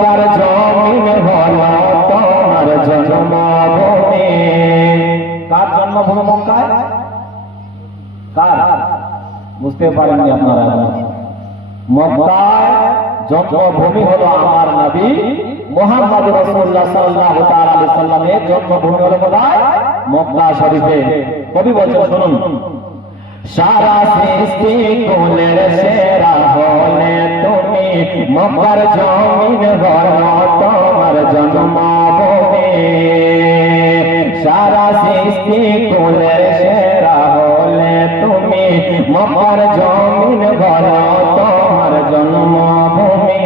মক্কার জমিন হলো তোমার জন্মভূমি। কার জন্মভূমি মক্কায়? কার? বুঝতে পারেননি আপনারা? মক্কায় জন্মভূমি হলো আমার নবী মুহাম্মদ রাসূলুল্লাহ সাল্লাল্লাহু তাআলা আলাইহি সাল্লামের জন্মভূমি হলো কোথায়? মক্কা শরীফে। কবি বলছেন শুনুন, সারা সৃষ্টি কুলের সেরা হলে তুমি, মক্কার জমিন হলো তোমার জন্মভূমি। সারা সৃষ্টি কুলের সেরা হলে তুমি, মক্কার জমিন হলো তোমার জন্মভূমি।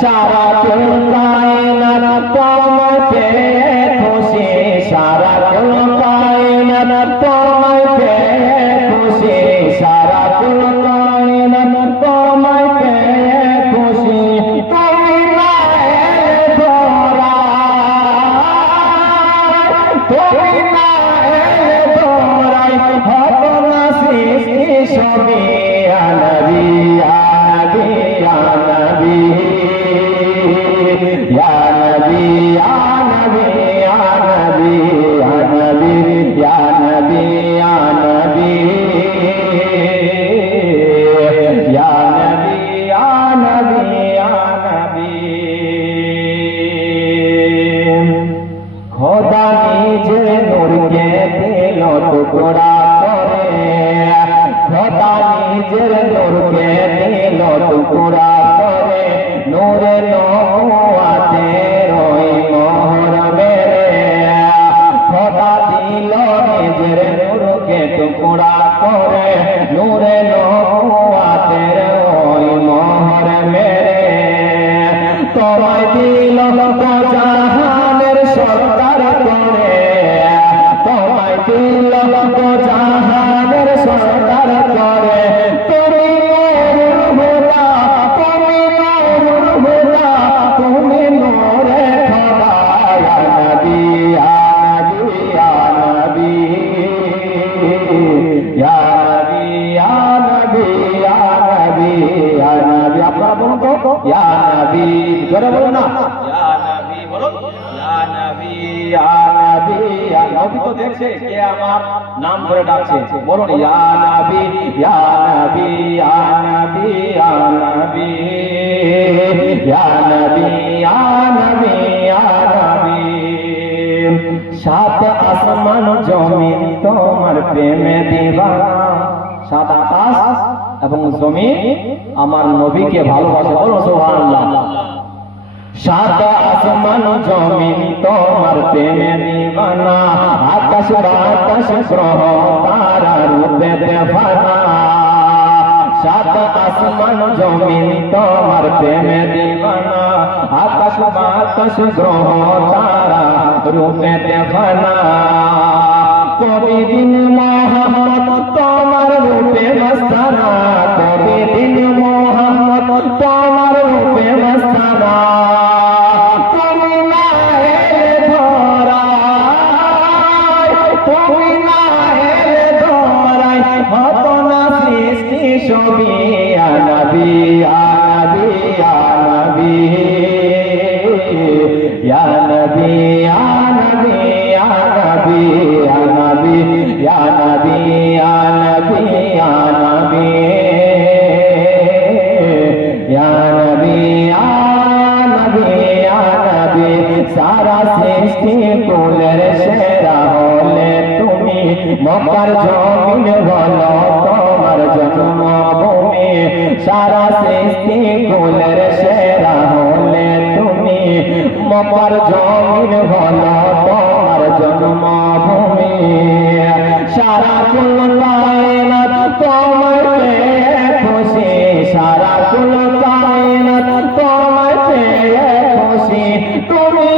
সারা কুল কায়নাত তোমায় পেয়ে খুশি, সারা কুল কায়নাত তোমায় পেয়ে খুশি, সারা কুল কায়নাত তোমায় পেয়ে খুশি। তুমি না এলে ধরায়, তুমি না এলে ধরায় হতো না সৃষ্টি সবই। ইয়া নবী ইয়া নবী ইয়া নবী ইয়া নবী ইয়া নবী ইয়া নবী ইয়া নবী ইয়া নবী ইয়া নবী ইয়া নবী ইয়া নবী। খোদা নিজের নূরকে দিল টুকরা করে, খোদা নিজের নূরকে দিল টুকরা করে, নূরে নবুয়াতের ওই মোহর মেরে। খোদা দিল নিজের নূরকে টুকরা করে, নূরে নবুয়াতের ওই মোহর মেরে। তোমায় দিল তো জাহানের সরদার করে, তোমায় দিল তো জাহানের সরদার করে। তুমি নূর হুদা, তুমি নূর হুদা, তুমি নূরে খোদা। ইয়া নবী ইয়া নবী ইয়া নবী ইয়া নবী ইয়া নবী ইয়া নবী ইয়া নবী। আপনারা বলুন তো ইয়া নবী, জোরে বলুন না ইয়া নবী, বলুন ইয়া নবী ইয়া নবী। ইয়া নবী তো দেখছে কে আমার নাম ধরে ডাকছে, বলুন ইয়া নবী ইয়া নবী ইয়া নবী ইয়া নবী ইয়া নবী ইয়া নবী ইয়া নবী। সাত আসমান জমিন তোমার প্রেমে দিবানা, সাত আকাশ এবং জমিন আমার নবীকে ভালোবাসে, বলুন সুবহানাল্লাহ। সাত আসমান জমিন তোমার প্রেমে দিবানা, আকাশ বাতাস গ্রহ তারা রূপে দেবানা। সাত আসমান জমিন তোমার প্রেমে দিবানা, আকাশ বাতাস গ্রহ তারা রূপে দেবানা। কবিদিন মোহাম্মদ তোমার রূপে মস্তানা, কবিদিন মোহাম্মদ তোমার রূপে মস্তানা। তুমি না এলে ধরায়, তুমি না এলে ধরায় হতো না সৃষ্টি সবই। ইয়া নবী ইয়া নবী ইয়া নবী ইয়া নবী ইয়া নবী ইয়া নবী ইয়া নবী ইয়া নবী ইয়া নবী ইয়া নবী ইয়া নবী ইয়া নবী। সারা সৃষ্টি কুলের সেরা হলে তুমি, মক্কার জমিন হলো তোমার জন্মভূমি। সারা সৃষ্টি কুলের সেরা হলে তুমি, মক্কার জমিন হলো তোমার জন্মভূমি। সারা কুল কায়নাত তোমায় পেয়ে খুশি, সারা কুল কায়নাত তোমায় পেয়ে খুশি। তুমি